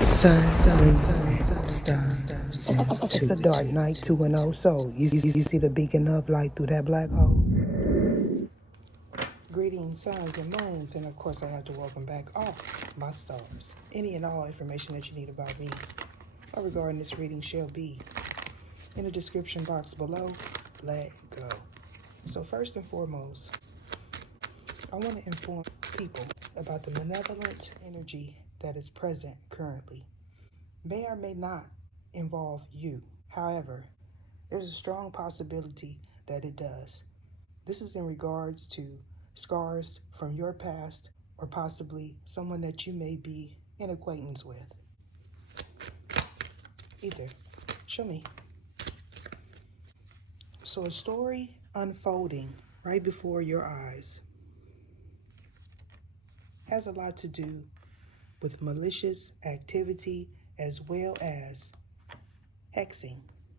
Sun, moon, stars. It's a dark night, 2-0. So, you see the beacon of light through that black hole? Greetings, suns and moons, and of course, I have to welcome back all my stars. Any and all information that you need about me or regarding this reading shall be in the description box below. Let go. So, first and foremost, I want to inform people about the malevolent energy that is present currently. May or may not involve you. However, there's a strong possibility that it does. This is in regards to scars from your past or possibly someone that you may be in acquaintance with. Either. Show me. So a story unfolding right before your eyes has a lot to do with malicious activity as well as hexing.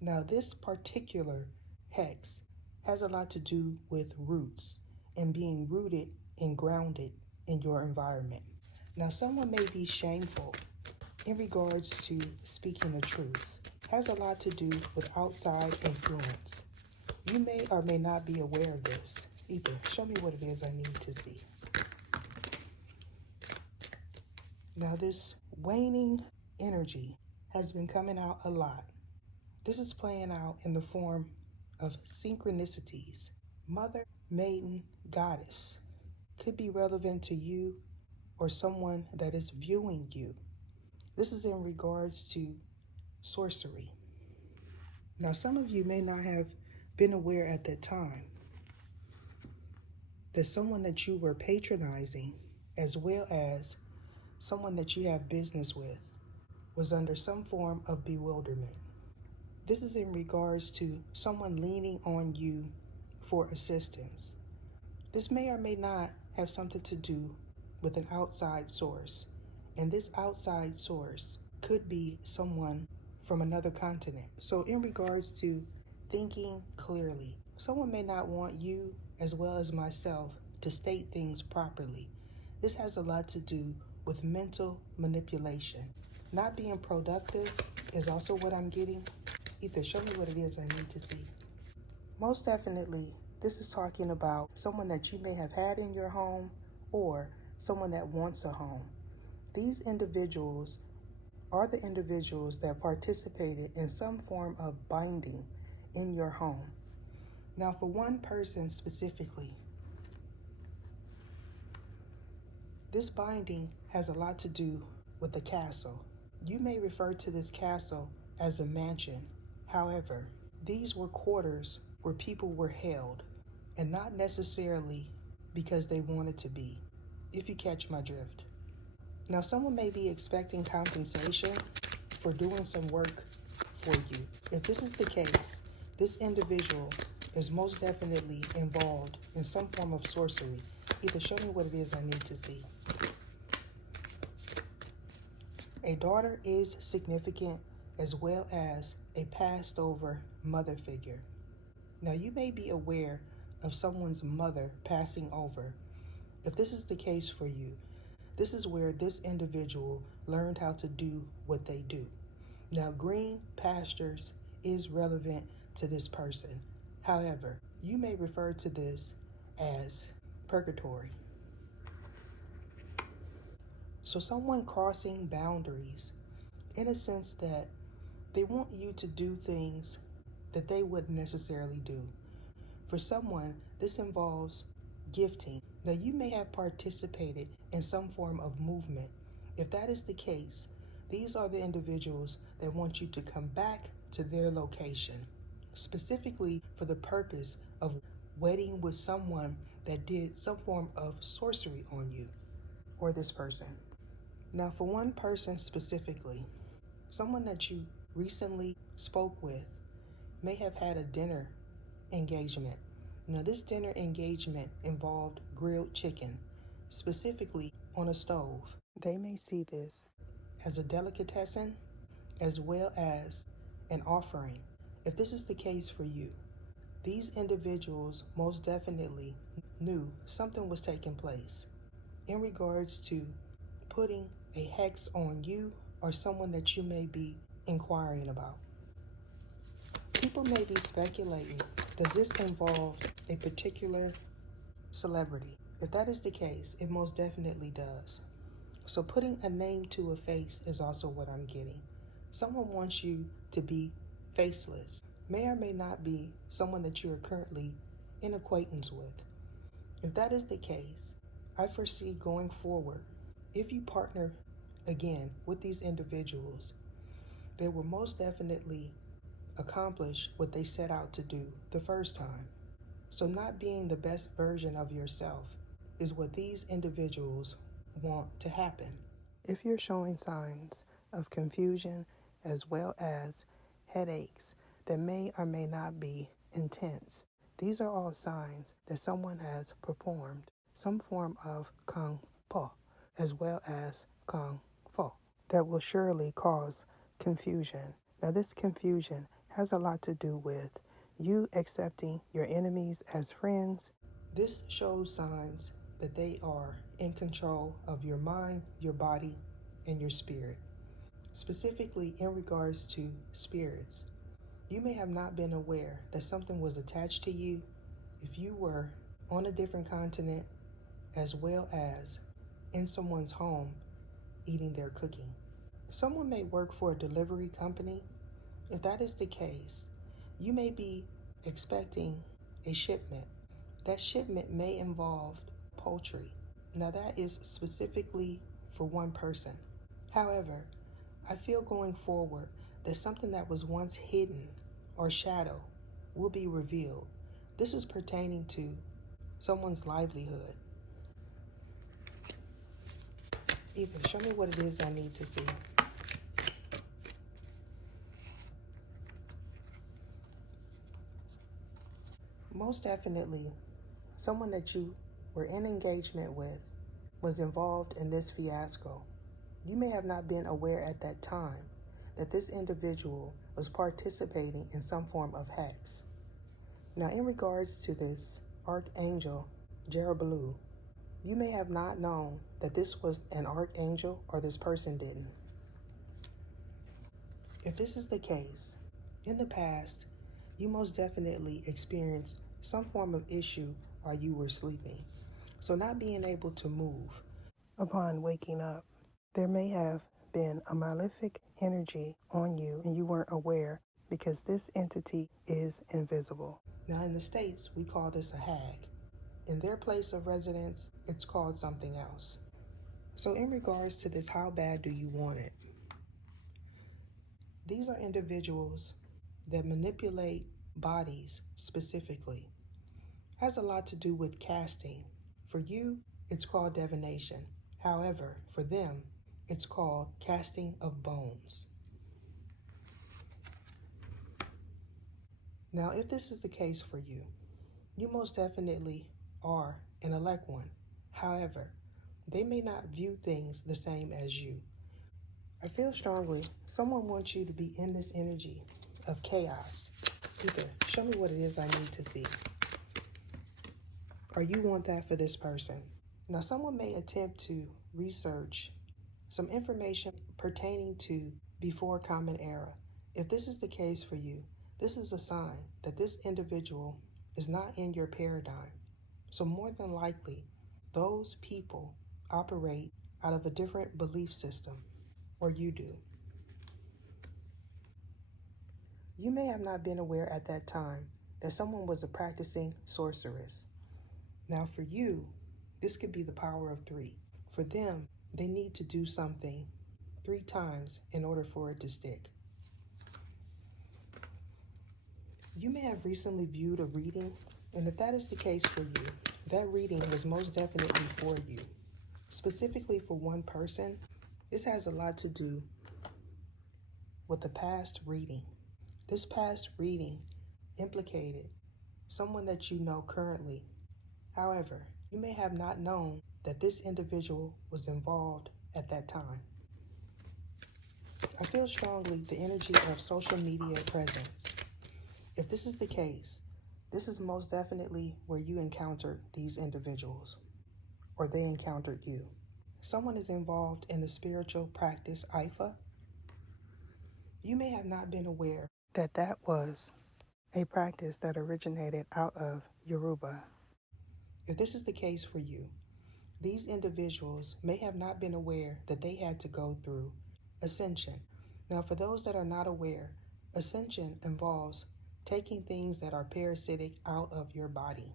Now, this particular hex has a lot to do with roots and being rooted and grounded in your environment. Now, someone may be shameful in regards to speaking the truth. Has a lot to do with outside influence. You may or may not be aware of this. Either show me what it is I need to see. Now, this waning energy has been coming out a lot. This is playing out in the form of synchronicities. Mother, maiden, goddess could be relevant to you or someone that is viewing you. This is in regards to sorcery. Now, some of you may not have been aware at that time that someone that you were patronizing, as well as someone that you have business with, was under some form of bewilderment. This is in regards to someone leaning on you for assistance. This may or may not have something to do with an outside source. And this outside source could be someone from another continent. So in regards to thinking clearly, someone may not want you as well as myself to state things properly. This has a lot to do with mental manipulation. Not being productive is also what I'm getting. Either show me what it is I need to see. Most definitely, this is talking about someone that you may have had in your home or someone that wants a home. These individuals are the individuals that participated in some form of binding in your home. Now, for one person specifically, this binding has a lot to do with the castle. You may refer to this castle as a mansion. However, these were quarters where people were held, and not necessarily because they wanted to be, if you catch my drift. Now, someone may be expecting compensation for doing some work for you. If this is the case, this individual is most definitely involved in some form of sorcery. Either show me what it is I need to see. A daughter is significant as well as a passed over mother figure. Now, you may be aware of someone's mother passing over. If this is the case for you, this is where this individual learned how to do what they do. Now, green pastures is relevant to this person. However, you may refer to this as purgatory. So someone crossing boundaries in a sense that they want you to do things that they wouldn't necessarily do. For someone, this involves gifting. Now, you may have participated in some form of movement. If that is the case, these are the individuals that want you to come back to their location, specifically for the purpose of wedding with someone that did some form of sorcery on you or this person. Now, for one person specifically, someone that you recently spoke with may have had a dinner engagement. Now, this dinner engagement involved grilled chicken, specifically on a stove. They may see this as a delicatessen as well as an offering. If this is the case for you, these individuals most definitely knew something was taking place in regards to putting a hex on you or someone that you may be inquiring about. People may be speculating, does this involve a particular celebrity? If that is the case, it most definitely does. So putting a name to a face is also what I'm getting. Someone wants you to be faceless. May or may not be someone that you are currently in acquaintance with. If that is the case, I foresee going forward, if you partner again with these individuals, they will most definitely accomplish what they set out to do the first time. So not being the best version of yourself is what these individuals want to happen. If you're showing signs of confusion as well as headaches that may or may not be intense, these are all signs that someone has performed some form of Kung Po as well as Kung Fu that will surely cause confusion. Now, this confusion has a lot to do with you accepting your enemies as friends. This shows signs that they are in control of your mind, your body, and your spirit. Specifically in regards to spirits, you may have not been aware that something was attached to you if you were on a different continent as well as in someone's home eating their cooking. Someone may work for a delivery company. If that is the case, you may be expecting a shipment. That shipment may involve poultry. Now that is specifically for one person. However, I feel going forward that something that was once hidden or shadow will be revealed. This is pertaining to someone's livelihood. Ethan, show me what it is I need to see. Most definitely, someone that you were in engagement with was involved in this fiasco. You may have not been aware at that time that this individual was participating in some form of hex. Now, in regards to this Archangel Jeroboam, you may have not known that this was an archangel or this person didn't. If this is the case, in the past, you most definitely experienced some form of issue while you were sleeping. So not being able to move upon waking up, there may have been a malefic energy on you and you weren't aware because this entity is invisible. Now in the States, we call this a hag. In their place of residence, it's called something else. So in regards to this, how bad do you want it? These are individuals that manipulate bodies specifically. Has a lot to do with casting. For you, it's called divination. However, for them, it's called casting of bones. Now, if this is the case for you, you most definitely are an elect one. However, they may not view things the same as you. I feel strongly someone wants you to be in this energy of chaos. Either show me what it is I need to see, or you want that for this person. Now, someone may attempt to research some information pertaining to before Common Era. If this is the case for you, this is a sign that this individual is not in your paradigm. So more than likely, those people operate out of a different belief system, or you do. You may have not been aware at that time that someone was a practicing sorceress. Now for you, this could be the power of 3. For them, they need to do something 3 times in order for it to stick. You may have recently viewed a reading, and if that is the case for you, that reading was most definitely for you. Specifically for one person, this has a lot to do with the past reading. This past reading implicated someone that you know currently. However, you may have not known that this individual was involved at that time. I feel strongly the energy of social media presence. If this is the case, this is most definitely where you encountered these individuals, or they encountered you. Someone is involved in the spiritual practice Ifa. You may have not been aware that that was a practice that originated out of Yoruba. If this is the case for you, these individuals may have not been aware that they had to go through ascension. Now, for those that are not aware, ascension involves taking things that are parasitic out of your body.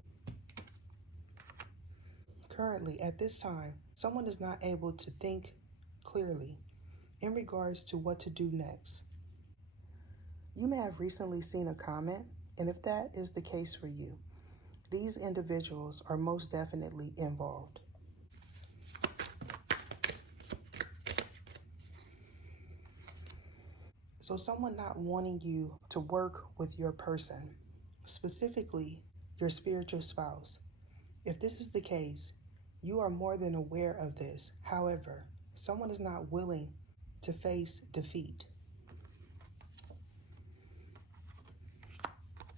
Currently, at this time, someone is not able to think clearly in regards to what to do next. You may have recently seen a comment, and if that is the case for you, these individuals are most definitely involved. So someone not wanting you to work with your person, specifically your spiritual spouse. If this is the case, you are more than aware of this. However, someone is not willing to face defeat.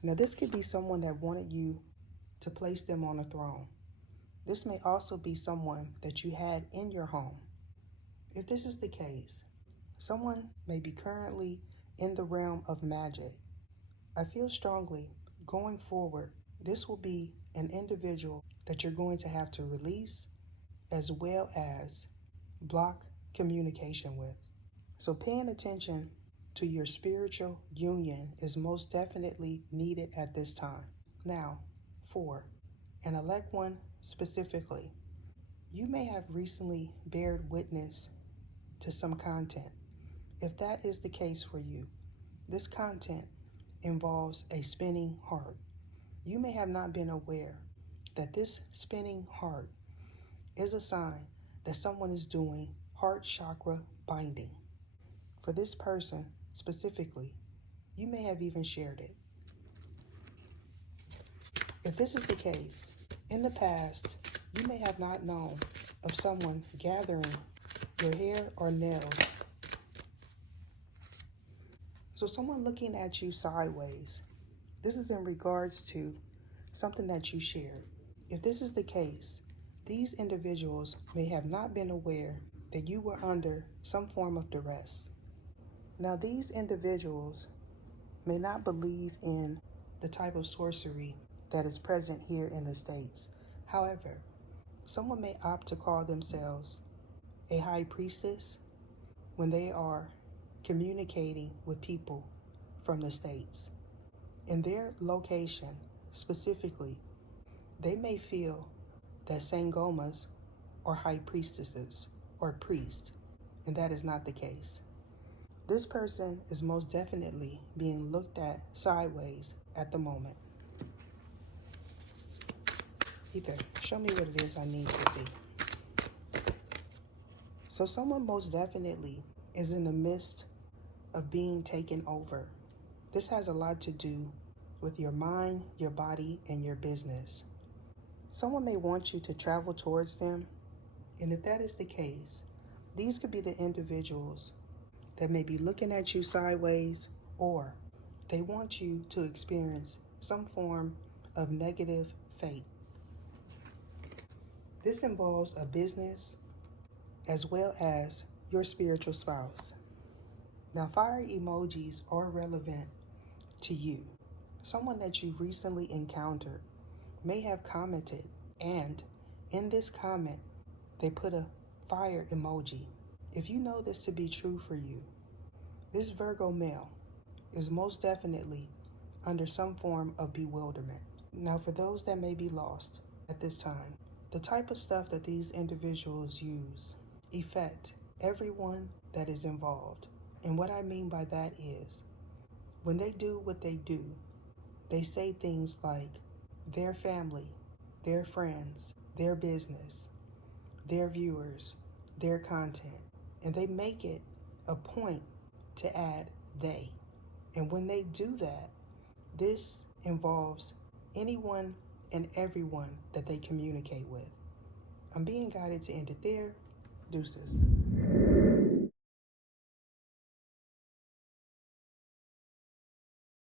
Now, this could be someone that wanted you to place them on a throne. This may also be someone that you had in your home. If this is the case, someone may be currently in the realm of magic. I feel strongly going forward, this will be an individual that you're going to have to release as well as block communication with. So paying attention to your spiritual union is most definitely needed at this time. Now, 4, an elect one specifically, you may have recently bared witness to some content. If that is the case for you, this content involves a spinning heart. You may have not been aware that this spinning heart is a sign that someone is doing heart chakra binding. For this person specifically, you may have even shared it. If this is the case, in the past, you may have not known of someone gathering your hair or nails. So someone looking at you sideways, this is in regards to something that you shared. If this is the case, these individuals may have not been aware that you were under some form of duress. Now, these individuals may not believe in the type of sorcery that is present here in the States. However, someone may opt to call themselves a high priestess when they are communicating with people from the States. In their location, specifically, they may feel that Sangomas are high priestesses or priests, and that is not the case. This person is most definitely being looked at sideways at the moment. Ether, show me what it is I need to see. So someone most definitely is in the midst of being taken over. This has a lot to do with your mind, your body, and your business. Someone may want you to travel towards them, and if that is the case, these could be the individuals that may be looking at you sideways, or they want you to experience some form of negative fate. This involves a business as well as your spiritual spouse. Now, fire emojis are relevant to you. Someone that you recently encountered may have commented, and in this comment, they put a fire emoji. If you know this to be true for you, this Virgo male is most definitely under some form of bewilderment. Now, for those that may be lost at this time, the type of stuff that these individuals use affect everyone that is involved. And what I mean by that is, when they do what they do, they say things like their family, their friends, their business, their viewers, their content, and they make it a point to add they. And when they do that, this involves anyone and everyone that they communicate with. I'm being guided to end it there. Deuces.